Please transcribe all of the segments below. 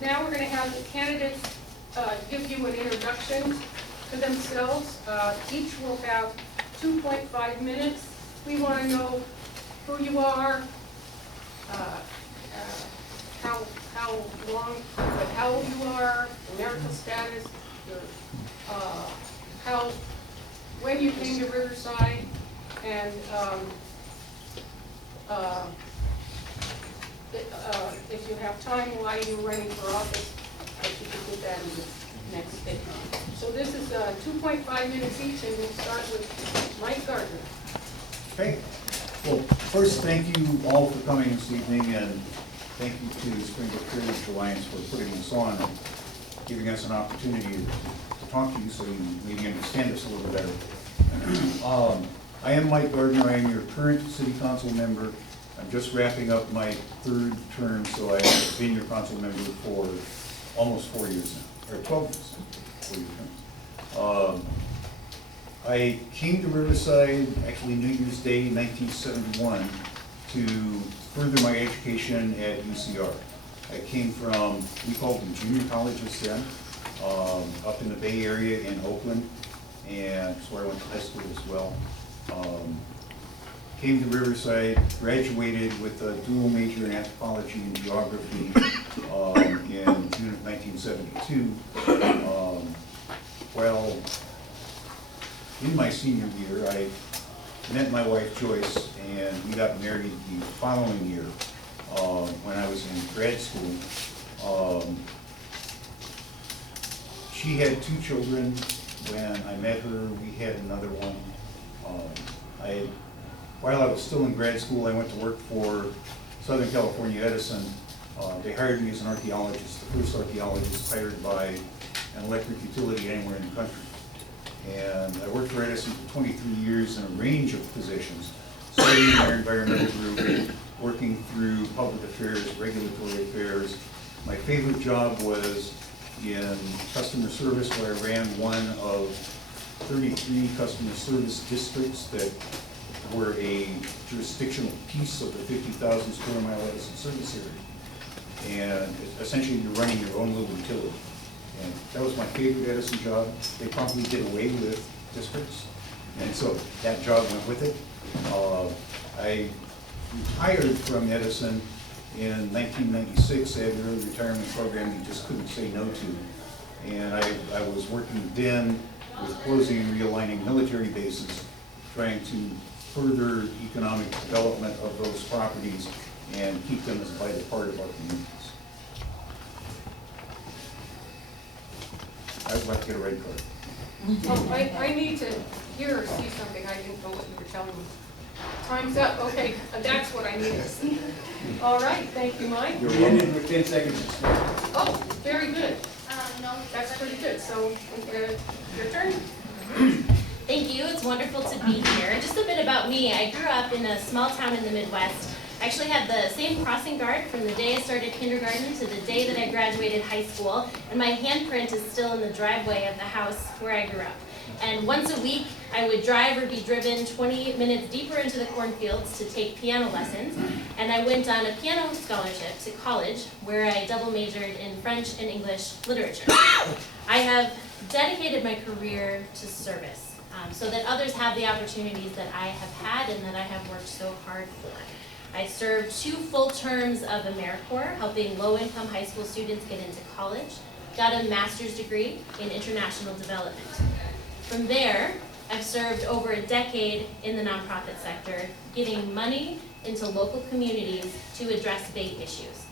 now we're going to have the candidates give you an introduction to themselves. Each will have 2.5 minutes. We want to know who you are, how long, how old you are, marital status, your, when you came to Riverside, and if you have time while you're running for office, that you can put that in the next statement. So this is 2.5 minutes each, and we'll start with Mike Gardner. Okay. Well, first, thank you all for coming this evening, and thank you to the Springbrook Heritage Alliance for putting this on and giving us an opportunity to talk to you so you maybe understand us a little better. I am Mike Gardner. I am your current city council member. I'm just wrapping up my third term, so I've been your council member for almost 4 years now, or 12 years, 4 years. I came to Riverside, actually New Year's Day, 1971, to further my education at UCR. I came from, we called them junior colleges then, up in the Bay Area in Oakland, and that's where I went to high school as well. Came to Riverside, graduated with a dual major in anthropology and geography in June of 1972. Well, in my senior year, I met my wife Joyce, and we got married the following year when I was in grad school. She had 2 children. When I met her, we had another one. While I was still in grad school, I went to work for Southern California Edison. They hired me as an archaeologist, the first archaeologist hired by an electric utility anywhere in the country. And I worked for Edison for 23 years in a range of positions, starting in their environmental group, working through public affairs, regulatory affairs. My favorite job was in customer service, where I ran one of 33 customer service districts that were a jurisdictional piece of the 50,000 square mile Edison service area. And essentially you're running your own little utility. And that was my favorite Edison job. They promptly did away with districts, and so that job went with it. I retired from Edison in 1996. They had an early retirement program you just couldn't say no to. And I was working then with closing and realigning military bases, trying to further economic development of those properties and keep them as a vital part of our communities. I would like to get a red card. Oh, I need to hear or see something. I didn't know what you were telling me. Time's up. Okay, that's what I needed to see. All right, thank you, Mike. You're ended with 10 seconds. Oh, very good. No, That's pretty good. So, your turn. thank you. It's wonderful to be here. Just a bit about me. I grew up in a small town in the Midwest. I actually had the same crossing guard from the day I started kindergarten to the day that I graduated high school, and my handprint is still in the driveway of the house where I grew up. And once a week, I would drive or be driven 20 minutes deeper into the cornfields to take piano lessons, and I went on a piano scholarship to college where I double majored in French and English literature. I have dedicated my career to service so that others have the opportunities that I have had and that I have worked so hard for. I served 2 full terms of AmeriCorps, helping low-income high school students get into college, got a master's degree in international development. From there, I've served over a decade in the nonprofit sector, getting money into local communities to address big issues.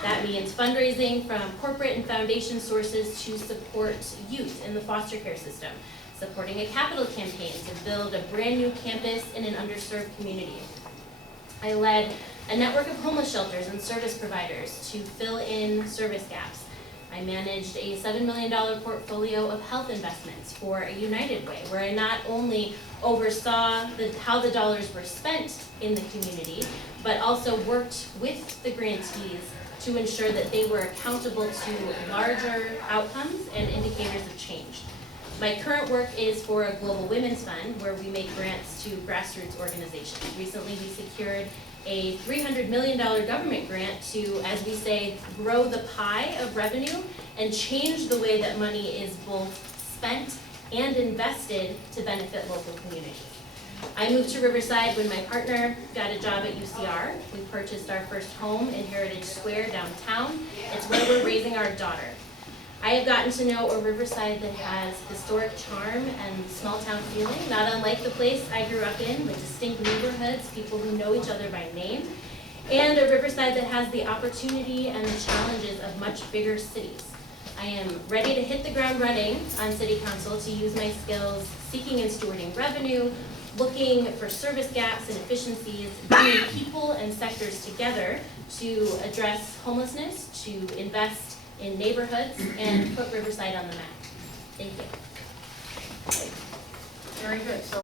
That means fundraising from corporate and foundation sources to support youth in the foster care system, supporting a capital campaign to build a brand new campus in an underserved community. I led a network of homeless shelters and service providers to fill in service gaps. I managed a $7 million portfolio of health investments for a United Way, where I not only oversaw how the dollars were spent in the community, but also worked with the grantees to ensure that they were accountable to larger outcomes and indicators of change. My current work is for a Global Women's Fund, where we make grants to grassroots organizations. Recently, we secured a $300 million government grant to, as we say, grow the pie of revenue and change the way that money is both spent and invested to benefit local communities. I moved to Riverside when my partner got a job at UCR. We purchased our first home in Heritage Square downtown. It's where we're raising our daughter. I have gotten to know a Riverside that has historic charm and small town feeling, not unlike the place I grew up in, with distinct neighborhoods, people who know each other by name, and a Riverside that has the opportunity and the challenges of much bigger cities. I am ready to hit the ground running on City Council to use my skills seeking and stewarding revenue, looking for service gaps and efficiencies, bringing people and sectors together to address homelessness, to invest in neighborhoods, and put Riverside on the map. Thank you. Very good. So